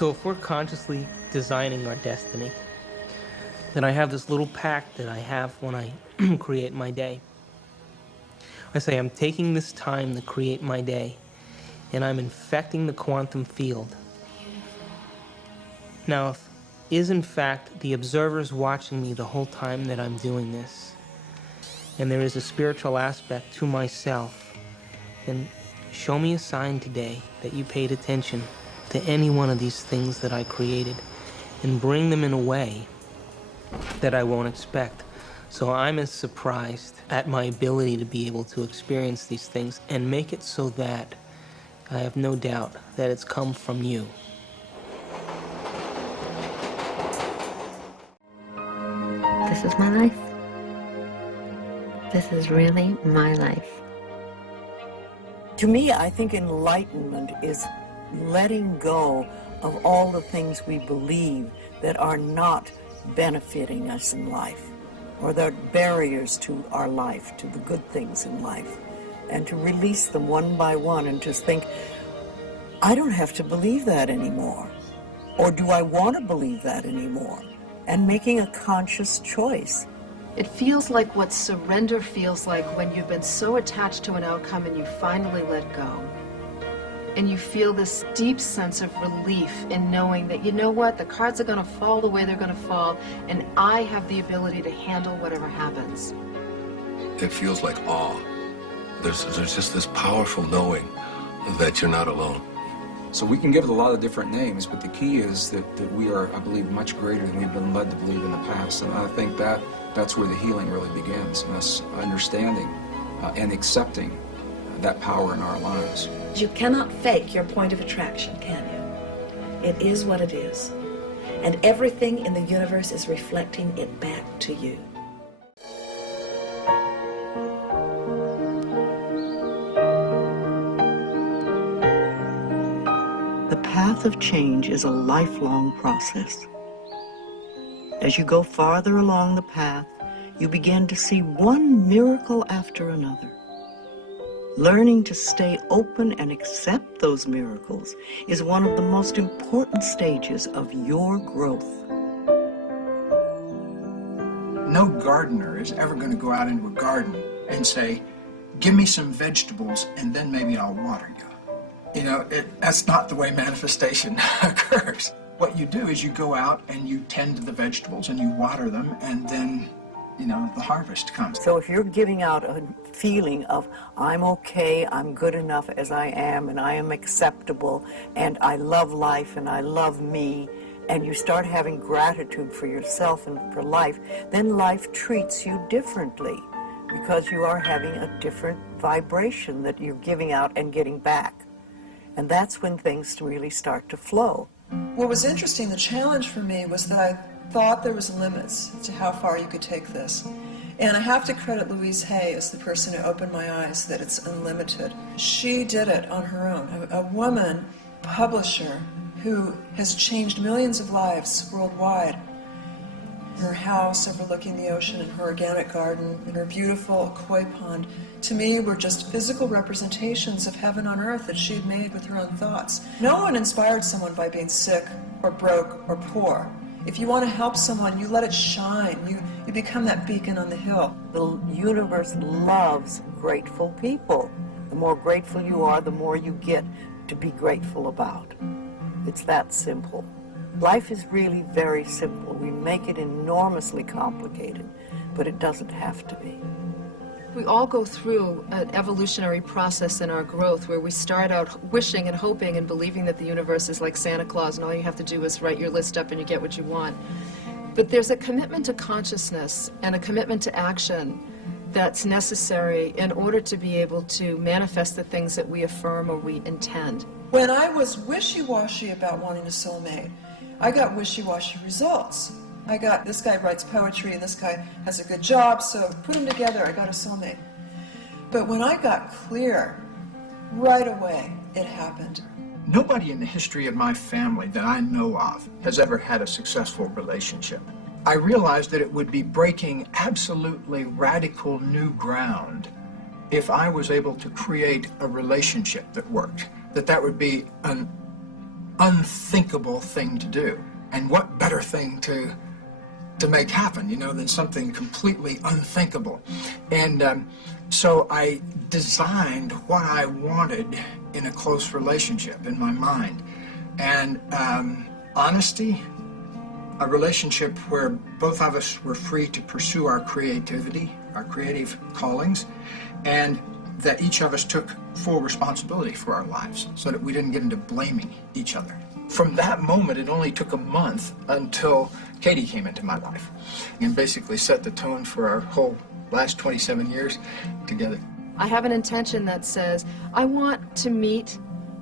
So if we're consciously designing our destiny, then I have this little pact that I have when I create my day. I say I'm taking this time to create my day, and I'm infecting the quantum field. Now, if is in fact the observers watching me the whole time that I'm doing this, and there is a spiritual aspect to myself, then show me a sign today that you paid attention to any one of these things that I created, and bring them in a way that I won't expect. So I'm as surprised at my ability to be able to experience these things and make it so that I have no doubt that it's come from you. This is my life. This is really my life. To me, I think enlightenment is letting go of all the things we believe that are not benefiting us in life, or that are barriers to our life, to the good things in life, and to release them one by one and just think, I don't have to believe that anymore. Or do I want to believe that anymore? And making a conscious choice. It feels like what surrender feels like when you've been so attached to an outcome and you finally let go. And you feel this deep sense of relief in knowing that, you know what, the cards are going to fall the way they're going to fall, and I have the ability to handle whatever happens. It feels like awe. There's just this powerful knowing that you're not alone. So we can give it a lot of different names, but the key is that we are, I believe, much greater than we've been led to believe in the past. And I think that's where the healing really begins, and us understanding and accepting that power in our lives. You cannot fake your point of attraction, can you? It is what it is. And everything in the universe is reflecting it back to you. The path of change is a lifelong process. As you go farther along the path, you begin to see one miracle after another. Learning to stay open and accept those miracles is one of the most important stages of your growth. No gardener is ever going to go out into a garden and say, give me some vegetables and then maybe I'll water you. You know, that's not the way manifestation occurs. What you do is you go out and you tend to the vegetables and you water them, and then, you know, the harvest comes. So if you're giving out a feeling of, I'm okay, I'm good enough as I am, and I am acceptable, and I love life, and I love me, and you start having gratitude for yourself and for life, then life treats you differently because you are having a different vibration that you're giving out and getting back. And that's when things really start to flow. What was interesting, the challenge for me, was that I thought there was limits to how far you could take this. And I have to credit Louise Hay as the person who opened my eyes that it's unlimited. She did it on her own. A woman publisher who has changed millions of lives worldwide. Her house overlooking the ocean, and her organic garden, and her beautiful koi pond, to me were just physical representations of heaven on earth that she had made with her own thoughts. No one inspired someone by being sick or broke or poor. If you want to help someone, you let it shine. You become that beacon on the hill. The universe loves grateful people. The more grateful you are, the more you get to be grateful about. It's that simple. Life is really very simple. We make it enormously complicated, but it doesn't have to be. We all go through an evolutionary process in our growth where we start out wishing and hoping and believing that the universe is like Santa Claus and all you have to do is write your list up and you get what you want. But there's a commitment to consciousness and a commitment to action that's necessary in order to be able to manifest the things that we affirm or we intend. When I was wishy-washy about wanting a soulmate, I got wishy-washy results. I got, this guy writes poetry and this guy has a good job, so put them together, I got a soulmate. But when I got clear, right away, it happened. Nobody in the history of my family that I know of has ever had a successful relationship. I realized that it would be breaking absolutely radical new ground if I was able to create a relationship that worked, that would be an unthinkable thing to do. And what better thing to make happen, than something completely unthinkable. And so I designed what I wanted in a close relationship in my mind. And honesty, a relationship where both of us were free to pursue our creativity, our creative callings, and that each of us took full responsibility for our lives so that we didn't get into blaming each other. From that moment, it only took a month until Katie came into my life and basically set the tone for our whole last 27 years together. I have an intention that says, I want to meet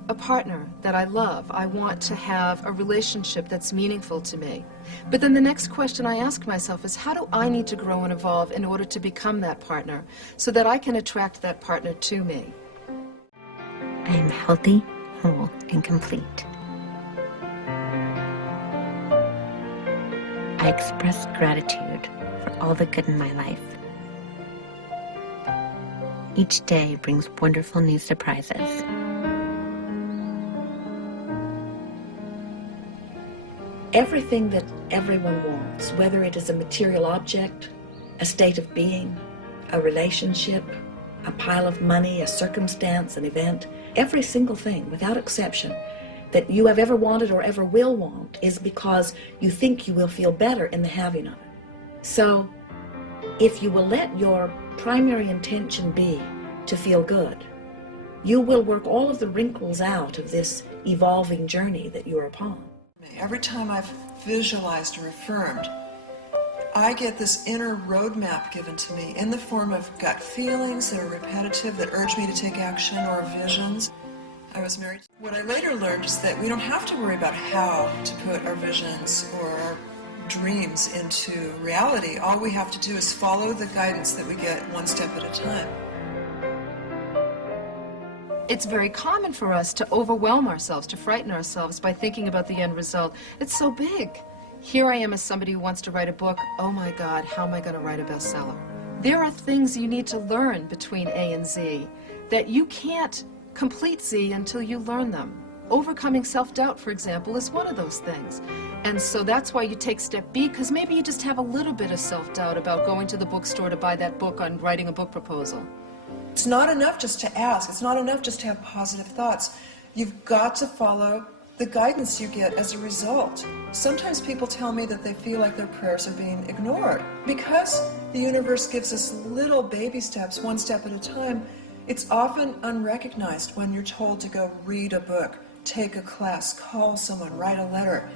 a partner that I love. I want to have a relationship that's meaningful to me. But then the next question I ask myself is, how do I need to grow and evolve in order to become that partner so that I can attract that partner to me? I am healthy, whole, and complete. I express gratitude for all the good in my life. Each day brings wonderful new surprises. Everything that everyone wants, whether it is a material object, a state of being, a relationship, a pile of money, a circumstance, an event, every single thing, without exception, that you have ever wanted or ever will want is because you think you will feel better in the having of it. So, if you will let your primary intention be to feel good, you will work all of the wrinkles out of this evolving journey that you're upon. Every time I've visualized or affirmed, I get this inner roadmap given to me in the form of gut feelings that are repetitive, that urge me to take action, or visions. I was married. What I later learned is that we don't have to worry about how to put our visions or our dreams into reality. All we have to do is follow the guidance that we get one step at a time. It's very common for us to overwhelm ourselves, to frighten ourselves by thinking about the end result. It's so big. Here I am as somebody who wants to write a book. Oh my God, how am I going to write a bestseller? There are things you need to learn between A and Z that you can't complete Z until you learn them. Overcoming self-doubt, for example, is one of those things. And so that's why you take step B, because maybe you just have a little bit of self-doubt about going to the bookstore to buy that book on writing a book proposal. It's not enough just to ask. It's not enough just to have positive thoughts. You've got to follow the guidance you get as a result. Sometimes people tell me that they feel like their prayers are being ignored. Because the universe gives us little baby steps, one step at a time, it's often unrecognized when you're told to go read a book, take a class, call someone, write a letter.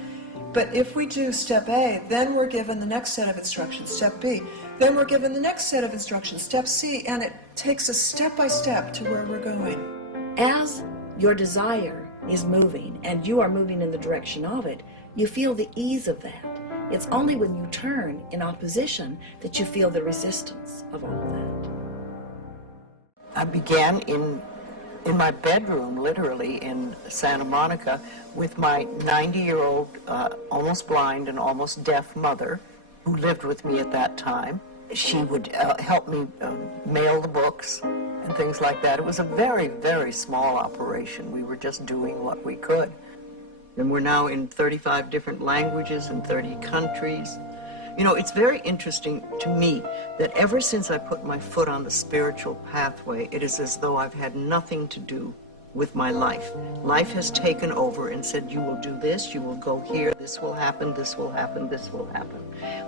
But if we do step A, then we're given the next set of instructions, step B. Then we're given the next set of instructions, step C, and it takes us step by step to where we're going. As your desire is moving and you are moving in the direction of it, you feel the ease of that. It's only when you turn in opposition that you feel the resistance of all of that. I began in my bedroom, literally, in Santa Monica, with my 90-year-old, almost blind and almost deaf mother, who lived with me at that time. She would help me mail the books and things like that. It was a very, very small operation. We were just doing what we could. And we're now in 35 different languages in 30 countries. You know, it's very interesting to me that ever since I put my foot on the spiritual pathway, it is as though I've had nothing to do with my life. Life has taken over and said, you will do this, you will go here, this will happen, this will happen, this will happen.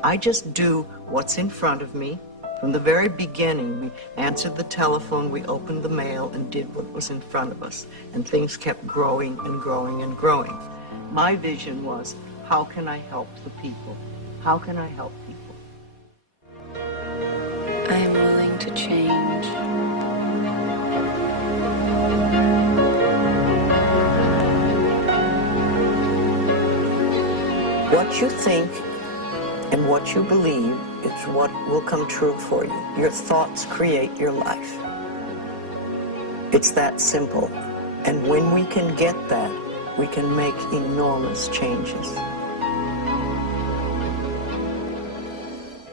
I just do what's in front of me. From the very beginning, we answered the telephone, we opened the mail, and did what was in front of us. And things kept growing and growing and growing. My vision was, how can I help the people? How can I help people? I am willing to change. What you think and what you believe is what will come true for you. Your thoughts create your life. It's that simple. And when we can get that, we can make enormous changes.